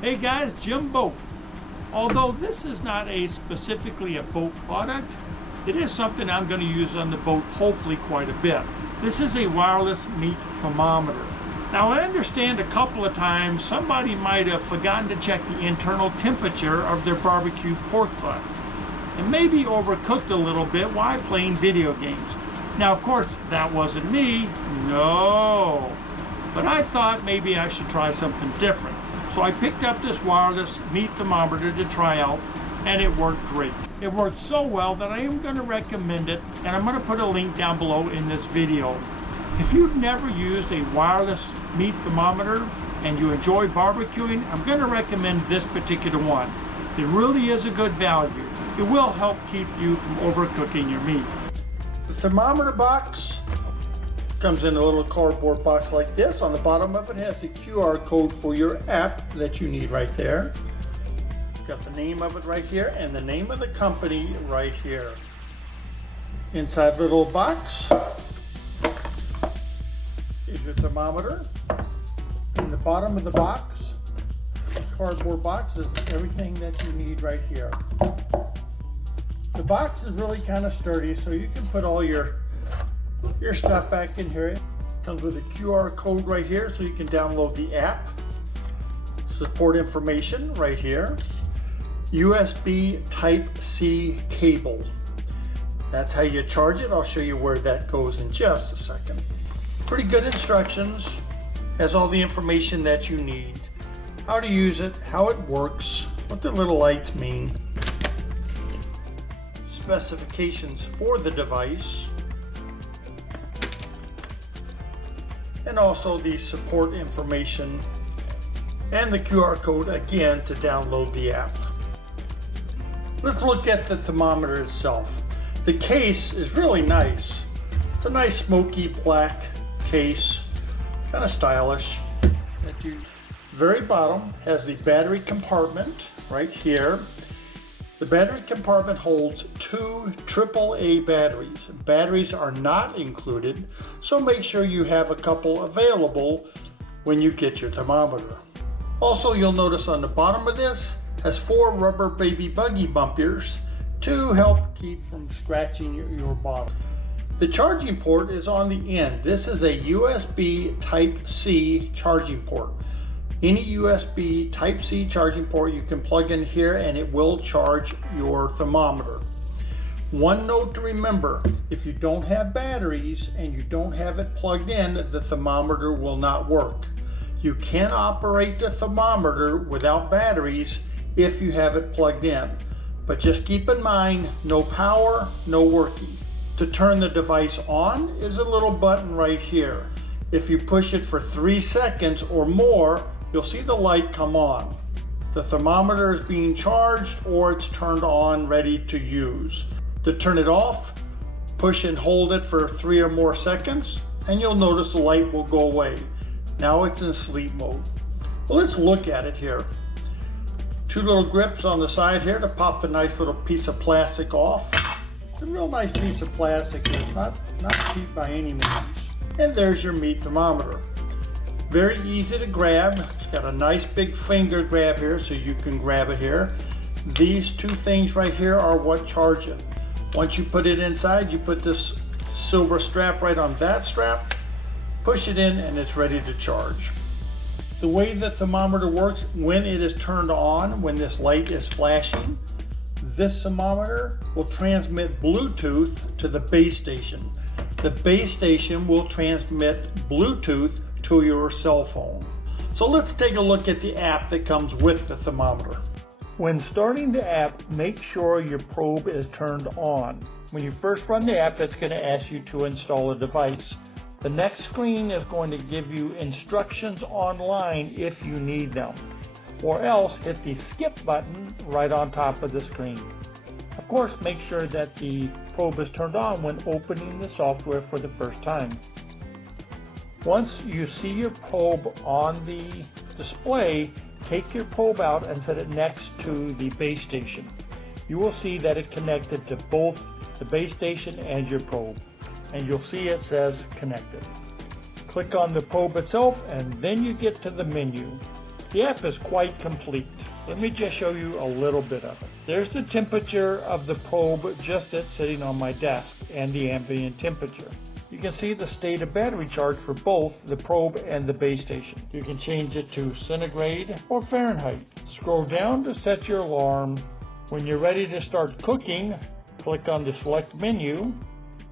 Hey guys, Jim Boat. Although this is not specifically a boat product, it is something I'm going to use on the boat hopefully quite a bit. This is a wireless meat thermometer. Now I understand a couple of times somebody might have forgotten to check the internal temperature of their barbecue pork butt and maybe overcooked a little bit while playing video games. Now of course that wasn't me, no. But I thought maybe I should try something different. So I picked up this wireless meat thermometer to try out, and it worked great. It worked so well that I am going to recommend it, and I'm going to put a link down below in this video. If you've never used a wireless meat thermometer and you enjoy barbecuing, I'm going to recommend this particular one. It really is a good value. It will help keep you from overcooking your meat. The thermometer box comes in a little cardboard box like this. On the bottom of it has the QR code for your app that you need right there. Got the name of it right here and the name of the company right here. Inside the little box is your thermometer. In the bottom of the box, cardboard box, is everything that you need right here. The box is really kind of sturdy, so you can put all your stuff back in here. It comes with a QR code right here so you can download the app. Support information right here. USB Type-C cable. That's how you charge it. I'll show you where that goes in just a second. Pretty good instructions. Has all the information that you need. How to use it, how it works, what the little lights mean. Specifications for the device. And also the support information and the QR code again to download the app. Let's look at the thermometer itself. The case is really nice. It's a nice smoky black case, kind of stylish. At the very bottom has the battery compartment right here. The battery compartment holds 2 AAA batteries. Batteries are not included, so make sure you have a couple available when you get your thermometer. Also, you'll notice on the bottom of this has 4 rubber baby buggy bumpers to help keep from scratching your bottle. The charging port is on the end. This is a USB Type-C charging port. Any USB Type-C charging port you can plug in here and it will charge your thermometer. One note to remember, if you don't have batteries and you don't have it plugged in, the thermometer will not work. You can operate the thermometer without batteries if you have it plugged in. But just keep in mind, no power, no working. To turn the device on is a little button right here. If you push it for 3 seconds or more, you'll see the light come on. The thermometer is being charged or it's turned on, ready to use. To turn it off, push and hold it for 3 or more seconds and you'll notice the light will go away. Now it's in sleep mode. Well, let's look at it here. 2 little grips on the side here to pop the nice little piece of plastic off. It's a real nice piece of plastic. It's not cheap by any means. And there's your meat thermometer. Very easy to grab. It's got a nice big finger grab here so you can grab it here. These 2 things right here are what charge it. Once you put it inside, you put this silver strap right on that strap, push it in and it's ready to charge. The way the thermometer works, when it is turned on, when this light is flashing, this thermometer will transmit Bluetooth to the base station. The base station will transmit Bluetooth to your cell phone. So let's take a look at the app that comes with the thermometer. When starting the app, make sure your probe is turned on. When you first run the app, it's going to ask you to install a device. The next screen is going to give you instructions online if you need them, or else hit the skip button right on top of the screen. Of course, make sure that the probe is turned on when opening the software for the first time. Once you see your probe on the display, take your probe out and set it next to the base station. You will see that it connected to both the base station and your probe, and you'll see it says connected. Click on the probe itself and then you get to the menu. The app is quite complete. Let me just show you a little bit of it. There's the temperature of the probe just sitting on my desk and the ambient temperature. You can see the state of battery charge for both the probe and the base station. You can change it to centigrade or Fahrenheit. Scroll down to set your alarm. When you're ready to start cooking, click on the select menu.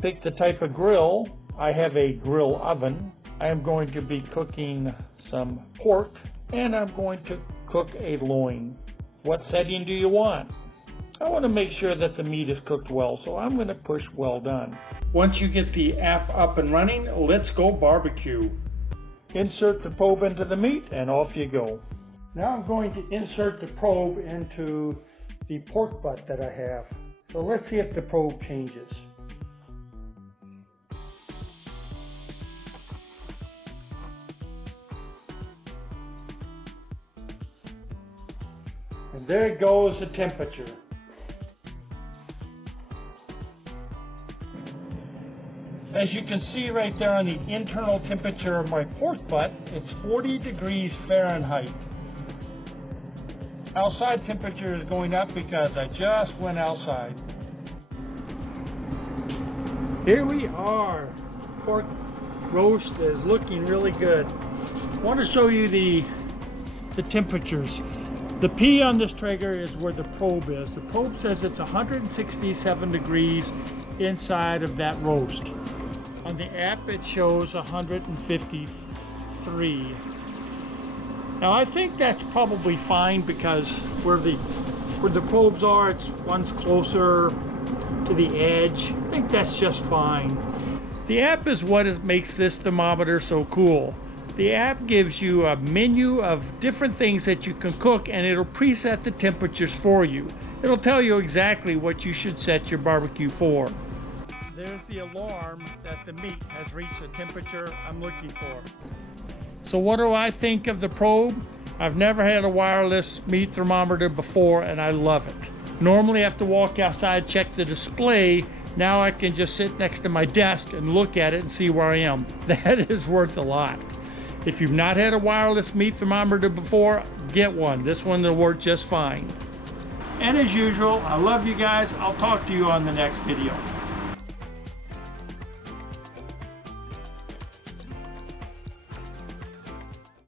Pick the type of grill. I have a grill oven. I am going to be cooking some pork and I'm going to cook a loin. What setting do you want? I want to make sure that the meat is cooked well, so I'm going to push well done. Once you get the app up and running, let's go barbecue. Insert the probe into the meat and off you go. Now I'm going to insert the probe into the pork butt that I have. So let's see if the probe changes. And there goes the temperature. As you can see right there on the internal temperature of my pork butt, it's 40 degrees Fahrenheit. Outside temperature is going up because I just went outside. Here we are. Pork roast is looking really good. I want to show you the temperatures. The P on this trigger is where the probe is. The probe says it's 167 degrees inside of that roast. On the app it shows 153. Now I think that's probably fine because where the probes are, one's closer to the edge. I think that's just fine. The app is what makes this thermometer so cool. The app gives you a menu of different things that you can cook and it'll preset the temperatures for you. It'll tell you exactly what you should set your barbecue for. There's the alarm that the meat has reached the temperature I'm looking for. So what do I think of the probe? I've never had a wireless meat thermometer before and I love it. Normally I have to walk outside, check the display. Now I can just sit next to my desk and look at it and see where I am. That is worth a lot. If you've not had a wireless meat thermometer before, get one. This one will work just fine. And as usual, I love you guys. I'll talk to you on the next video.